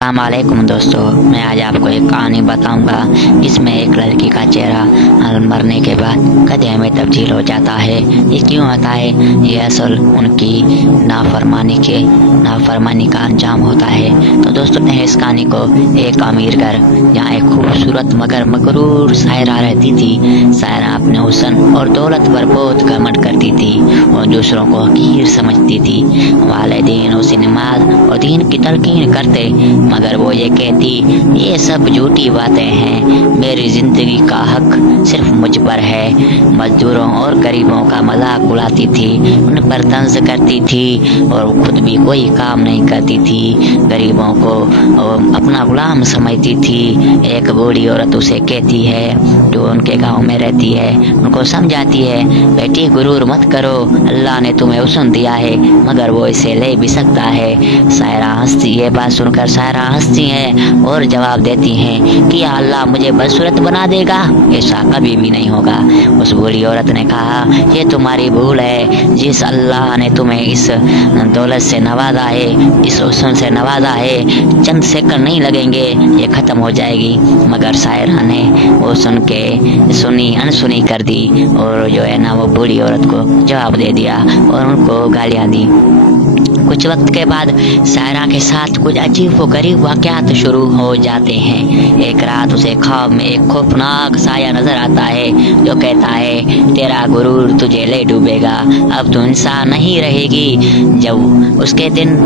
السلام علیکم دوستو، میں آج آپ کو ایک کہانی بتاؤں گا جس میں ایک لڑکی کا چہرہ مرنے کے بعد گدھے میں تبدیل ہو جاتا ہے۔ یہ کیوں ہوتا ہے؟ یہ اصل ان کی نافرمانی کا انجام ہوتا ہے۔ تو دوستو اس کہانی کو ایک امیر گھر جہاں ایک خوبصورت مگر مغرور سائرہ رہتی تھی۔ سائرہ اپنے حسن اور دولت پر بہت گھمنڈ کرتی تھی اور دوسروں کو حقیر سمجھتی تھی۔ والدین اسے نماز اور دین کی تلقین کرتے مگر وہ یہ کہتی یہ سب جھوٹی باتیں ہیں، میری زندگی کا حق صرف مجھ پر ہے۔ مزدوروں اور غریبوں کا مذاق اڑاتی تھی، ان پر طنز کرتی تھی اور خود بھی کوئی کام نہیں کرتی تھی۔ غریبوں کو اپنا غلام سمجھتی تھی۔ ایک بوڑھی عورت اسے کہتی ہے جو ان کے گاؤں میں رہتی ہے، ان کو سمجھاتی ہے بیٹی غرور مت کرو، اللہ نے تمہیں حسن دیا ہے مگر وہ اسے لے بھی سکتا ہے۔ سائرہ ہنستی، یہ بات سن کر سائرہ ہنستی ہیں اور جواب دیتی ہیں کہ یا اللہ مجھے بدصورت بنا دے گا، ایسا کبھی بھی نہیں ہوگا۔ اس بوڑھی عورت نے کہا یہ تمہاری بھول ہے، جس اللہ نے تمہیں اس دولت سے نوازا ہے، اس حسن سے نوازا ہے، چند سیکنڈ نہیں لگیں گے یہ ختم ہو جائے گی۔ مگر سائرہ نے وہ انسنی کر دی اور جو ہے نا وہ بوڑھی عورت کو جواب دے دیا اور ان کو گالیاں دی۔ کچھ وقت کے بعد سائرہ کے ساتھ کچھ عجیب و غریب واقعات شروع ہو جاتے ہیں۔ ایک رات اسے خواب میں ایک خوفناک سایہ نظر آتا ہے جو کہتا ہے تیرا غرور تجھے لے ڈوبے گا، اب تو انسان نہیں رہے گی۔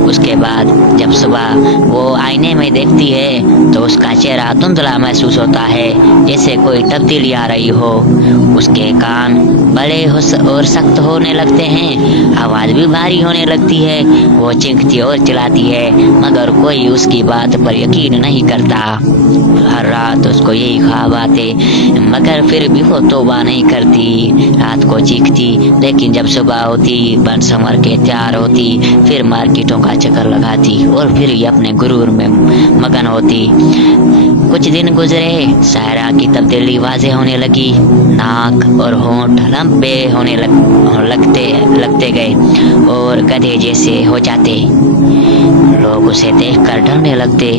اس کے بعد جب صبح وہ آئینے میں دیکھتی ہے تو اس کا چہرہ دھندلا محسوس ہوتا ہے جیسے کوئی تبدیلی آ رہی ہو۔ اس کے کان بڑے اور سخت ہونے لگتے ہیں، آواز بھی بھاری ہونے لگتی ہے، وہ چیختی اور چلاتی ہے مگر کوئی اس کی بات پر یقین نہیں کرتا۔ ہر رات اس کو یہی خواب آتے مگر پھر بھی وہ توبہ نہیں کرتی۔ رات کو چیختی لیکن جب صبح ہوتی بن سنور کے تیار ہوتی، پھر مارکیٹوں کا چکر لگاتی اور پھر یہ اپنے غرور میں مگن ہوتی۔ کچھ دن گزرے، سائرہ کی تبدیلی واضح ہونے لگی، ناک اور ہونٹ لمبے ہونے لگتے گئے اور گدھے جیسے ہو جاتے۔ لوگ اسے دیکھ کر ڈرنے لگتے،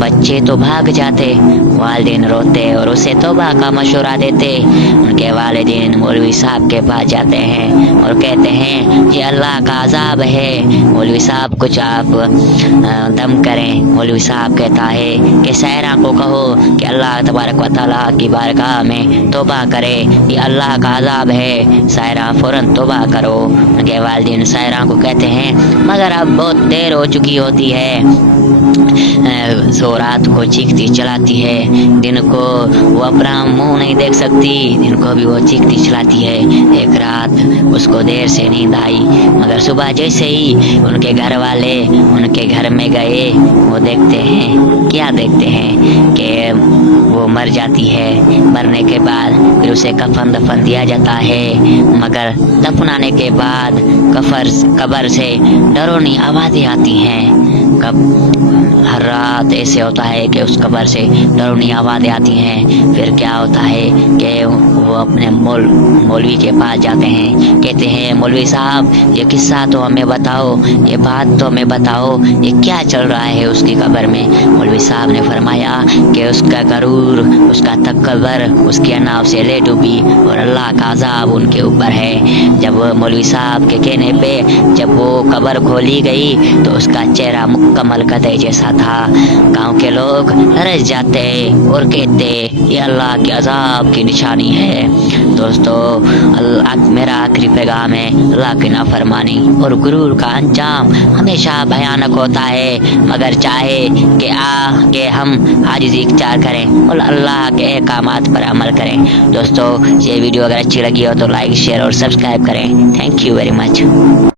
بچے تو بھاگ جاتے، والدین روتے اور اسے توبہ کا مشورہ دیتے۔ ان کے والدین مولوی صاحب کے پاس جاتے ہیں اور کہتے ہیں یہ اللہ کا عذاب ہے، مولوی صاحب کچھ آپ دم کریں۔ مولوی صاحب کہتا ہے کہ سائرہ کو کہو کہ اللہ تبارک و تعالیٰ کی بارگاہ میں توبہ کرے، یہ اللہ کا عذاب ہے، سائرہ فوراً توبہ کرو۔ ان کے والدین سائرہ کو کہتے ہیں مگر اب بہت دیر ہو چکی ہوتی ہے، سو رات کو چیختی چلاتی ہے، دن کو وہ اپنا منہ نہیں دیکھ سکتی، دن کو بھی وہ چیختی چلاتی ہے۔ ایک رات اس کو دیر سے نیند آئی مگر صبح جیسے ہی ان کے گھر والے ان کے گھر میں گئے وہ دیکھتے ہیں کہ وہ مر جاتی ہے۔ مرنے کے بعد پھر اسے کفن دفن دیا جاتا ہے مگر دفنانے کے بعد قبر سے ڈرونی آوازیں آتی ہیں۔ ہر رات ایسے ہوتا ہے کہ اس قبر سے ڈرونی آوازیں آتی ہیں۔ پھر کیا ہوتا ہے کہ وہ اپنے مولوی کے پاس جاتے ہیں، کہتے ہیں مولوی صاحب یہ قصہ تو ہمیں بتاؤ، یہ بات تو ہمیں بتاؤ، یہ کیا چل رہا ہے اس کی قبر میں۔ مولوی صاحب نے فرمایا کہ اس کا غرور، اس کا تکبر اس کے ناف سے لے ڈوبی اور اللہ کا عذاب ان کے اوپر ہے۔ جب مولوی صاحب کے کہنے پہ جب وہ قبر کھولی گئی تو اس کا چہرہ مکمل گدھے جیسا تھا۔ گاؤں کے لوگ رس جاتے اور کہتے یہ اللہ کے عذاب کی نشانی ہے۔ دوستو میرا آخری پیغام ہے، اللہ کی نافرمانی اور غرور کا انجام ہمیشہ بھیانک ہوتا ہے مگر چاہے کہ ہم عاجزی اختیار کریں اور اللہ کے احکامات پر عمل کریں۔ دوستو یہ ویڈیو اگر اچھی لگی ہو تو لائک، شیئر اور سبسکرائب کریں۔ Thank you very much.